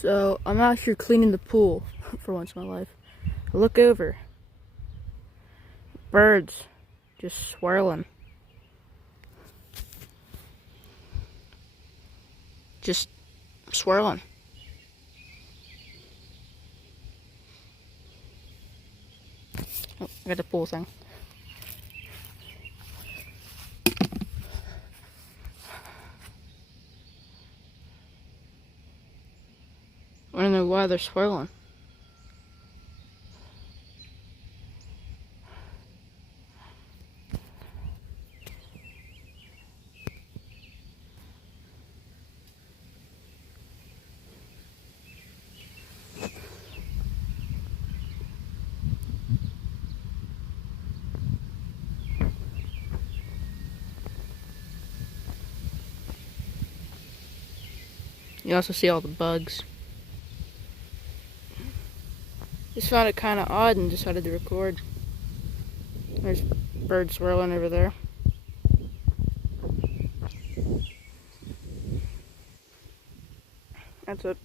So I'm out here cleaning the pool for once in my life. I look over. Birds just swirling. Just swirling. Oh, I got the pool thing. I don't know why they're swirling. You also see all the bugs. Just found it kind of odd and decided to record. There's birds swirling over there. That's it.